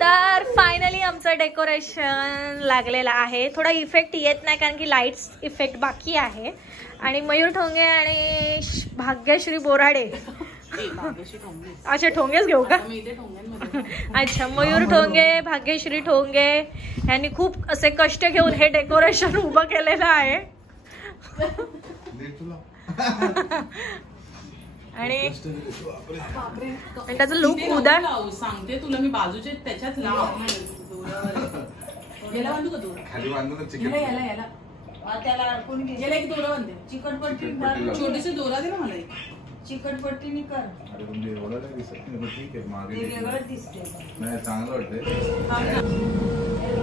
तर फायनली आमचं डेकोरेशन लागलेलं आहे. थोडा इफेक्ट येत नाही कारण की लाईट्स इफेक्ट बाकी आहे. आणि मयूर ठोंगे आणि भाग्यश्री बोराडे, अच्छा ठोंगेच घेऊ का? अच्छा, मयूर ठोंगे, भाग्यश्री ठोंगे यांनी खूप असे कष्ट घेऊन हे डेकोरेशन उभं केलेलं आहे. आणि त्याचं लुक उदा सांगते तुला मी बाजूचे त्याच्यात लाव. याला बांधू का तू? खाली बांधू ना चिकन. याला याला त्याला कोणी गेला की दोरा बांधते. चिकटपट्टी छोटीशी दोरा दे ना मला एक. चिकटपट्टीने कर. अरे म्हणजे एवढं नाही दिसत नाही, ठीक आहे. मागे वेगळंच दिसते. नाही चांगलं वाटतंय.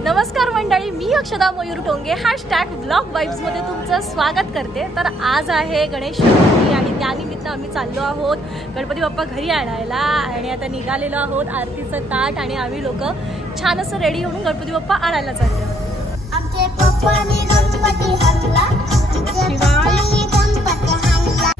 नमस्कार मंडळी, मी अक्षदा मयूर टोंगे #व्लॉग वाइब्स मध्ये तुमचं स्वागत करते. तर आज आहे गणेश चतुर्थी आणि त्यानिमित्त आम्ही चाललो आहोत गणपती बाप्पा घरी आणायला. आणि आता निघालेलो आहोत आरतीचं ताट आणि आम्ही लोक छान असं रेडी होऊन गणपती बाप्पा आणायला चाललो आहोत. आमचे पप्पांनी गणपती आणला, शिवाई गणपती आणला.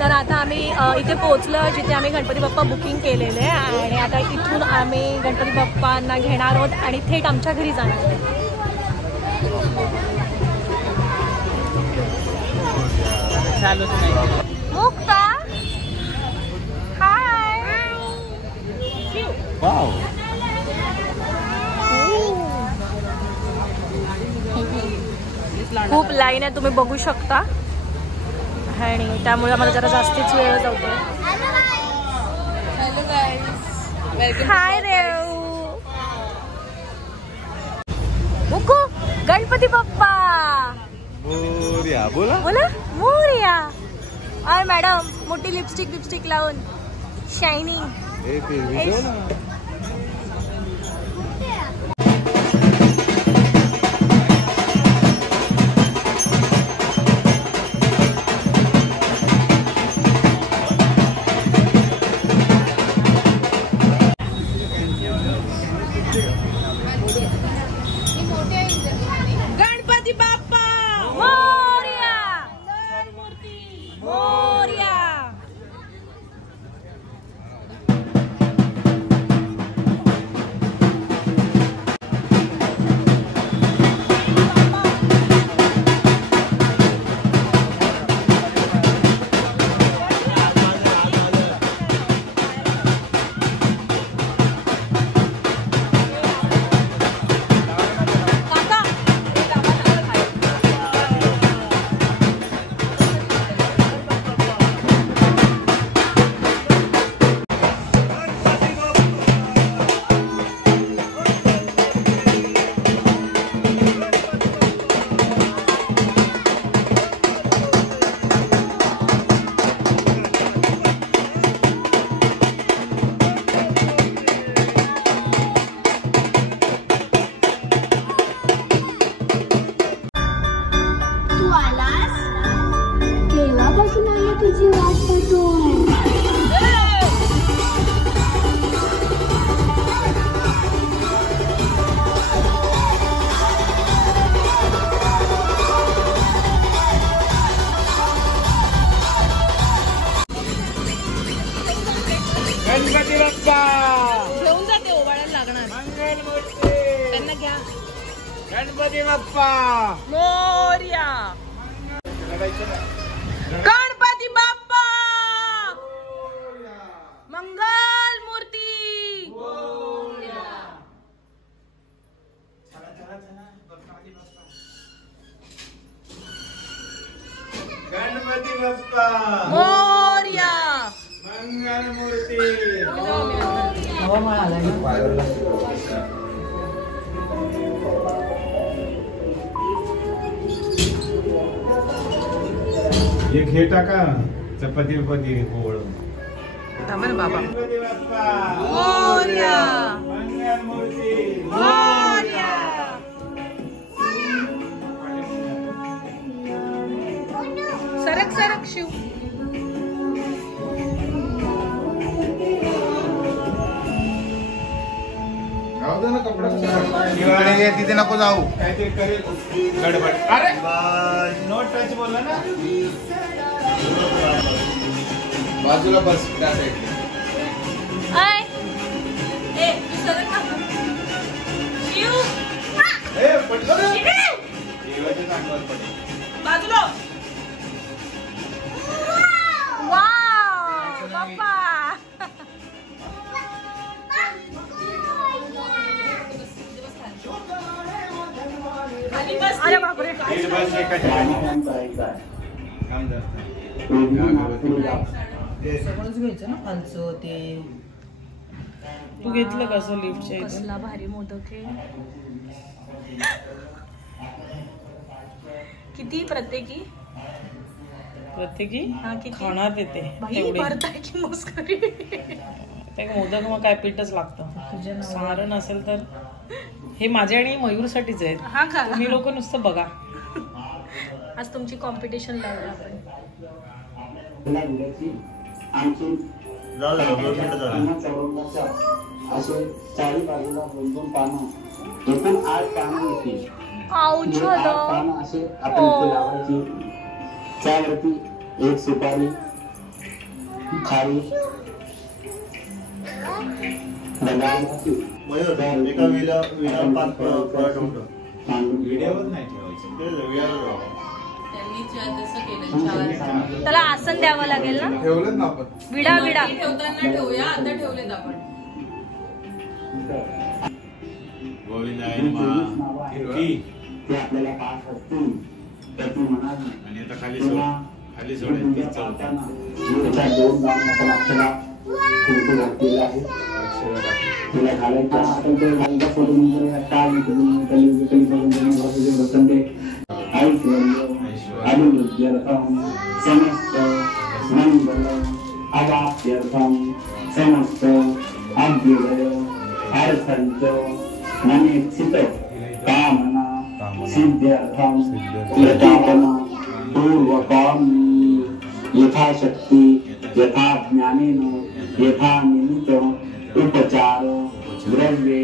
तर आता आम्ही इथे पोहोचलो जिथे आम्ही गणपती बाप्पा बुकिंग केलेले आहे. आणि आता इथून आम्ही गणपती बाप्पांना घेणार आहोत आणि थेट आमच्या घरी जाणार आहोत. मुक्ता, हाय. खूप लाईन आहे, तुम्ही बघू शकता. आणि त्यामुळे आम्हाला जरा जास्तीच वेळ जातो. हाय रेव मुकू, गणपती बाप्पा मोरया. बोला बोला मोरया. अरे मॅडम मोठी लिपस्टिक लावून शायनिंग. गणपती बाप्पा मोरया मोरया. गणपती बाप्पा घेऊन जाते, ओवाळायला लागणार. मंगलमूर्ती त्यांना घ्या. गणपती बाप्पा मोरया. गणपती बाप्पा मंगल मूर्ती. गणपती बाप्पा मोरया. मंगलमूर्ती. एक हे टाका चपाती ओवळून. बाबा गणपती बाप्पा मोरया. मंगलमूर्ती. मोरया. जाऊ दे ना कपडा तिकडे तिथे नको जाऊ. काहीतरी करेल गडबड. अरे नो टच बोलला ना. बाजूला बस त्या साईडला. आय ए तू सरक ना. शिव ए पडलो रे. शिव देवाच्या अंगावर पडलं. बाजूला. वाव बाप्पा. अरे बापरे. एक बस एका ठिकाणी काम जास्त. सगळंच घ्यायचं ना खालचं ते. तू घेतलं कसं लिफ्टच्या इथे? कसला भारी मोदक आहे. किती प्रत्येकी? प्रत्येकी हा किती? खाणार देते बाई तेवढे. भरताय की मस्करी. ते मोदक मग काय पीठच लागतं. सारण असेल तर हे माझ्या आणि मयूरसाठीच आहेत. हा का? तुम्ही लोक नुसतं बघा. आज तुमची कॉम्पिटिशन लावूया आपण. असे चारी बाजूला 2-2 पानं एकूण 8 पानं येतील. आऊच 8 पानं असे आपण इथे लावायची. त्यावरती एक सुपारी, खारी, एका विला 5 फळ ठेवतो. व्हिडिओवर नाही ठेवायचं. त्याला आसन द्यावं लागेल ना. ठेवलेत ना आपण. विडा विडा. गोविंदाय नमः. ते आपल्याला पाठ असतील तर तू म्हणाल. आणि आता खाली सोड. खाली सोडायची चालताना त्याच्या 2 दाणे आपण अक्षरा कुंकू घातलेला आहे. तुला घालायचं आपण ते घालता सोडून नंतर काय तुम्ही कली कली करून भाषेचे वृत्तंते ऐश्वर्य अभिवृद्ध्यर्थम समस्त मंगल अवाप्त्यर्थम समस्त अभ्युदय अर्थंच मनेक्षित कामना सिद्ध्यर्थम प्रतापना पूर्वकम यथाशक्ती यथा ज्ञानेन यथा निमित्त उपचार द्रव्ये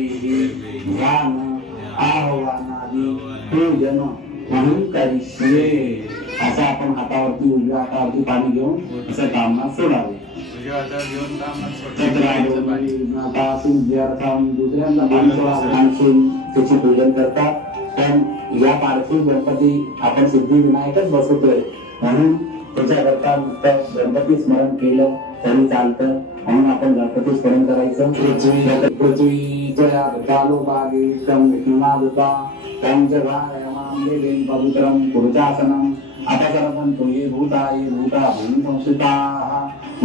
ध्यान आह्वानादी पूजन म्हणून करिष्ये. असं आपण हातावरती उजव्या हातावरती पाणी घेऊन असं कामना सोडावे. तुझ्या हातात घेऊन कामात दुसऱ्यांदा पाणी आणखून त्याचे पूजन करतात. पण या पार्थिव गणपती आपण सिद्धिविनायकच बसवतोय म्हणून त्याच्याकरता नुसतं गणपती स्मरण केलं तरी चालतं. म्हणून आपण गणपती स्मरण करायचं. पृथ्वी चालू बागी विष्णुनादुता पंचभायमां देवीं पवित्रं पुरुषासनम् अपसरपन्तु ये भूता भूमि संस्थिताः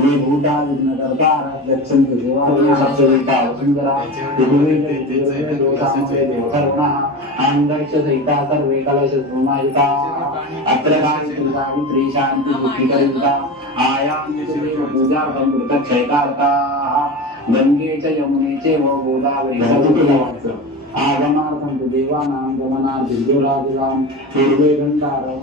ये भूता विघ्नकर्तारः गच्छन्तु देवालयाः वसुन्धरा देवताः आङ्गक्षसहिता सर्वे कलशधूमायुताः अत्र गायत्री शान्ति बुद्धिकरिता आयान्ति देव पूजार्थं कृतक्षयकारकाः गंगे च यमुने च व गोदावरी आगमनार्थं तु देवानां गमनार्थं दुर्गादिवां पूर्वे गंगारं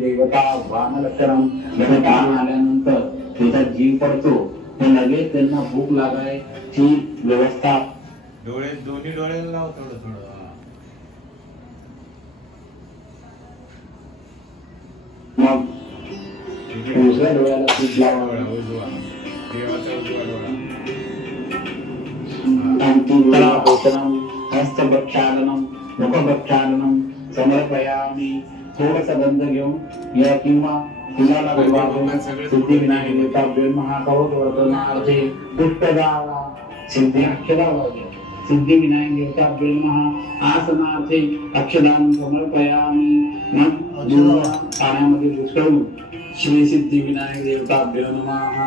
देवता वानलक्षणं गणपती आल्यानंतर त्याचा जीव पडतो. ते लगेच त्यांना भूक लागायची व्यवस्था. डोळे दोन्ही डोळ्याला लाव थोडं थोडं. मग दुसऱ्या डोळ्याला तूप लावा. उजवा देवाचा उजवा डोळा. भोजनम हस्तप्रक्षालनम मुखप्रक्षालनम समर्पयामि. थोडासा गंध घेऊन या किंवा फुलाला गुलाब सिद्धिविनायक देवता महाकवच वर्तनार्थे पुष्पदावा सिद्धी अक्षरा सिद्धिविनायक देवता महा आसनार्थे अक्षदान समर्पयामि. मग पाण्यामध्ये घुसळून श्री सिद्धिविनायक देवताभ्यो नमः.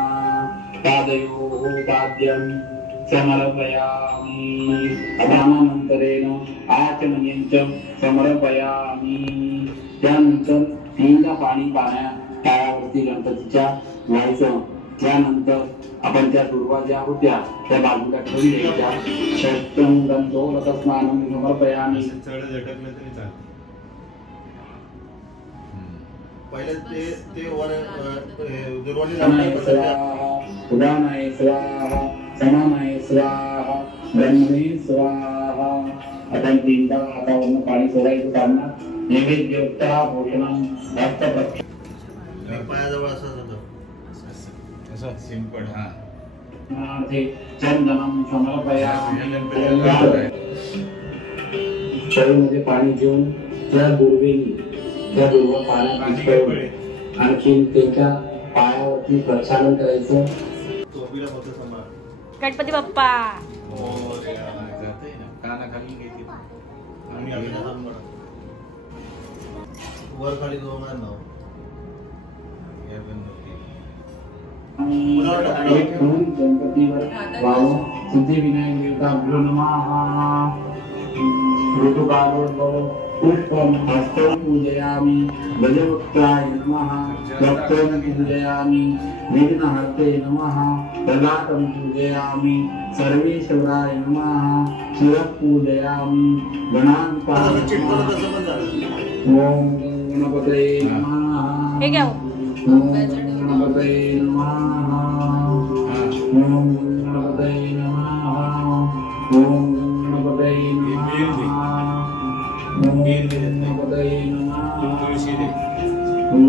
पादयोः पाद्यं समर्पयामि. अदानानंतरेण आचमनीयञ्च समर्पयामि. त्यानंतर 3दा पाणी पायावरती गणपतीच्या व्हायचं. त्यानंतर आपण त्या दुर्वा ज्या होत्या त्या बाजूला ठेवून द्यायच्या. षष्टं गंधोदकस्नानं समर्पयामि. चढ झटकलं तरी चालतं. पहिले ते वर दुर्वाणी उदानाय स्वाहा समानाय स्वाहा ब्रह्मणे स्वाहा. आता 3दा हातावरनं पाणी सोडायचं काढणार. नैवेद्य उत्तरा भोजनम हस्तप्रक्ष पायाजवळ असं असं सिंपल. हा चंदनम समर्पयामि. चळीमध्ये पाणी घेऊन त्या दुर्वा पाण्यात भिजवून आणखी त्याच्या पायावरती प्रक्षालन करायचं. टोपीला होतं सांभाळ. गणपती बाप्पा कानाखाली घेते. आणि आपल्याला वर खाली दोन नाव एक फूल गणपतीवर वाहून सिद्धिविनायक देवताभ्यो नमः. ऋतुकालोद्भव पुष्पम हस्तं पूजयामि. गजवक्त्राय नमः. रक्तं पूजयामि. विघ्नहर्ते नमः. ललाटं पूजयामि. सर्वेश्वराय नमः. शिरः पूजयामि. गणाधिपाय नमः. ओम गणपतये नमः. हे घ्या. ओम गणपतये नमः. ओम गणपतये नमः. ओम गणपतये नमः. ओम गणपतये नमः. तुळशी दे. ओम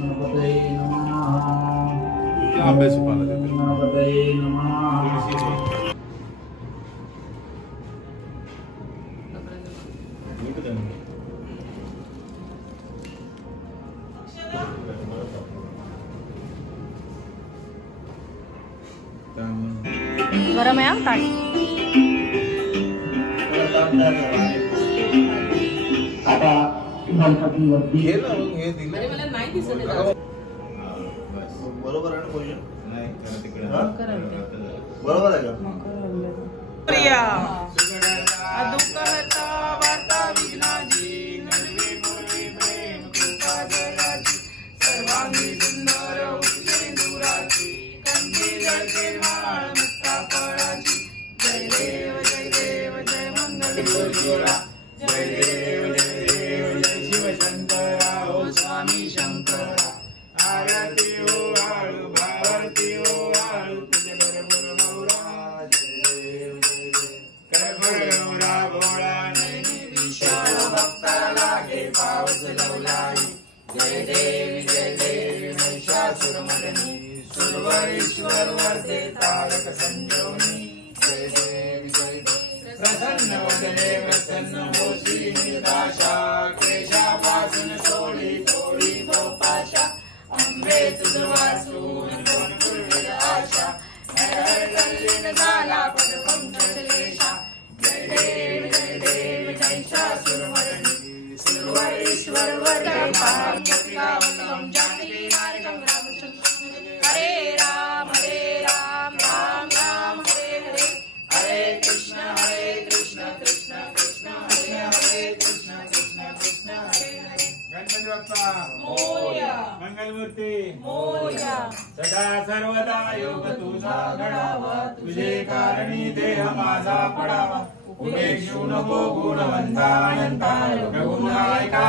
गणपतये नमः. अभ्यास पाला दे. ओम गणपतये नमः. तुळशी दे. गरम आहे हा ताट. आता गणपतीवरती हे ना मग हे दिलं. मला नाही दिसत आहे. बस. बरोबर आहे ना पोझिशन? नाही करा तिकडे. हा? बरोबर आहे का? प्रिया दुःखहर्ता वार्ता विघ्नाची नरवे मोरवे प्रेम कृपा जयाची सर्वांगी सुंदर उच्चेंदुराची कंठी जळते माळ मुक्ता फळाची. जय देव जय देव जय मंगल गोरा. जय देव जय देव जय शिवशंकरा हो स्वामी शंकरा. आरती हो आळू भारती हो आळू तुझे बरोबर गौरा. जय देव जय देव कर भोळा भोळा नैनी विशाल भक्ता लागे पावस लवलाई. जय देव महिषासुरमर्दिनी सुरवरेश्वर वर्धे तारक संजीवनी. जय देव प्रसन्न वदने प्रसन्न होशी निराशा. केशापासून सोडी थोडी पाशा. अंबे तुझ वाचून कोण पूर्वील आशा. हरहरगल्लीन झाला पदपंकजलेशा. जय देव महिषासुरमर्दिनी सुरवरेश्वर वर्धे पावनम जानकी नायकं रामचंद्र. हरे राम राम राम हरे हरे. हरे कृष्ण कृष्ण कृष्ण हरे हरे. कृष्ण कृष्ण कृष्ण हरे हरे. गणपती बाप्पा मोरया. मंगलमूर्ती मोरया. सदा सर्वदा योग तुझा घडावा. तुझे कारणी देह माझा पडावा. उपेक्षू नको गुणवंता अनंता रघुनायका.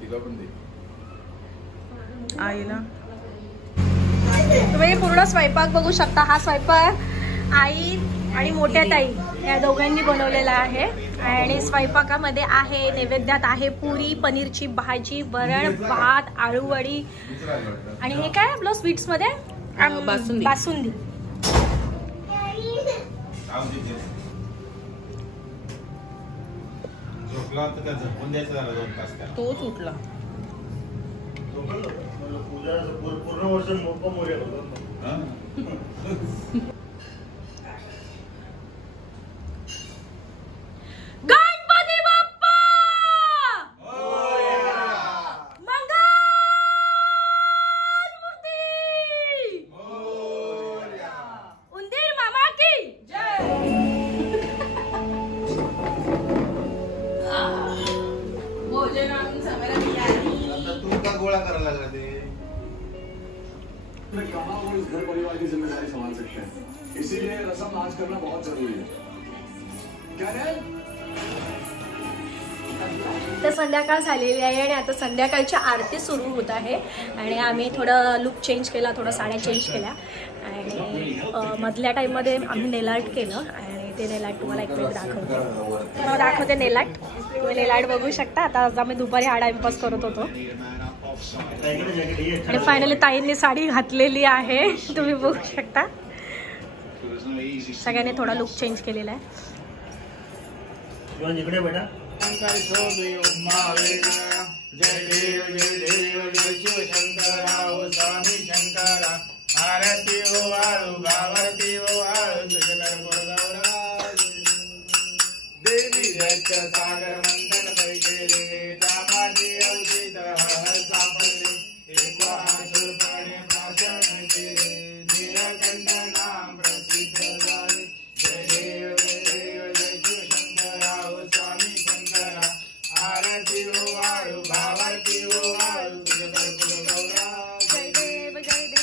तिला पण दे. आईला तुम्ही पूर्ण स्वयंपाक बघू शकता. हा स्वयंपाक आई आणि मोठ्या ताई या दोघांनी बनवलेला आहे. आणि स्वयंपाकामध्ये आहे, नैवेद्यात आहे पुरी, पनीरची भाजी, वरण भात, आळूवडी आणि हे काय आपलं स्वीट्स मध्ये बासुंदी. बासुंदी. झोपला होता त्या झोपून द्यायचं झालं 2 तास त्याला. तोच उठला. पूर्ण वर्ष मोठं मोर्या होतं. हा? गणपती बाप्पा मंगल मूर्ती. उंदीर मामा की भोजन आणून सगळ्याला मिळाली. आता तू का गोळा करायला लागला ते? कमा वो इस घर परिवार की जिम्मेदारी संभाल सकते हैं, इसीलिए रस्म आज करना बहुत जरूरी है. क्या है? आता संध्याकाळ झालेली आहे आणि आता संध्याकाळची आरती सुरू होत आहे आणि आम्ही थोडं लुक चेंज केला, थोडं साड्या चेंज केल्या आणि मधल्या टाईममध्ये आम्ही नेल आर्ट केलं आणि ते नेल आर्ट तुम्हाला एक वेळ दाखवते नेल आर्ट. तुम्ही नेल आर्ट बघू शकता. आता आज आम्ही दुपारी हा टाइमपास करत होतो आणि फायनली ताईंनी साडी घातलेली आहे, तुम्ही बघू शकता. सगळ्यांनी थोडा लुक चेंज केलेला आहे. इकडे बेटा जय देव जय शिव शंकरा ओ स्वामी शंकरा. आरती ओ वाळू भावरती ओ वाळू तुझकर गौरा देवी जग सागर मंथन पैकेले कामाची औषध सापडले एक सुरपणे भाषण केले नीलकंठ नाम प्रसिद्ध झाले. जय देव जय शिव शंकरा ओ स्वामी शंकरा. आरती ओ वाळू भावरती ओ वाळू तुझकर गौरा जय देव जय देव.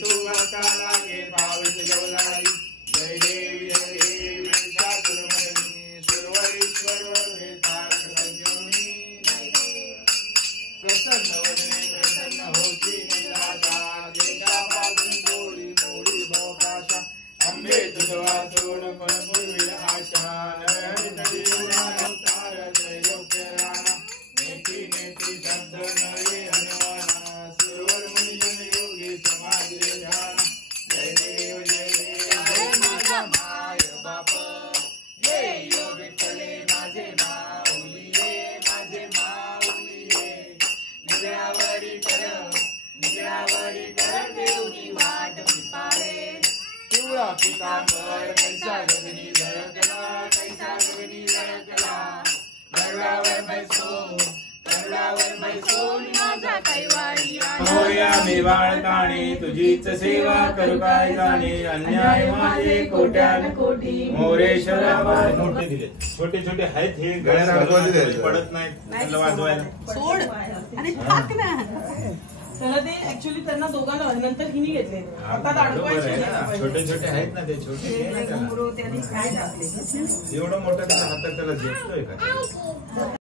तू काला के पावस गौलारी. जय देवी जय देवी महिषासुरमर्दिनी सुरवरीश्वर हे तारक संजीवनी. प्रसन्न वदने प्रसन्न होती निराशा देशापासून थोडी मोडी मोकाशा. अंबे तुझ वाचून पण पूर्वी आशा नरहरी अवतार त्रैलोक्य राणा. नेती नेती शब्द नवे हनुमाना सुरवर मंजन योगी समाधी ध्यान. जय देव जय माझा माय बाप ये यो विठ्ठले माझे माऊलिये माझे माऊलिये. निगळावरी कर देऊनी वाट पारे. पिवळा पितांबर कैसा गगनी झळकला कैसा गगनी झळकला. गरुडावर बैसोन माझा कैवारी मोर्या मी बाळकाणे तुझीच सेवा करू काय जाणे. अन्याय माझे कोट्यान कोटी मोरेश्वरा बाळ. मोठे दिले छोटे छोटे आहेत हे गळ्यात पडत नाहीत वाजवायला. सोड आणि टाक ना. त्याला ते ऍक्च्युअली त्यांना दोघांना नंतर हिनी घेतले. छोटे छोटे आहेत ना ते छोटे काय टाकले एवढं मोठं हातात त्याला झेपतोय का.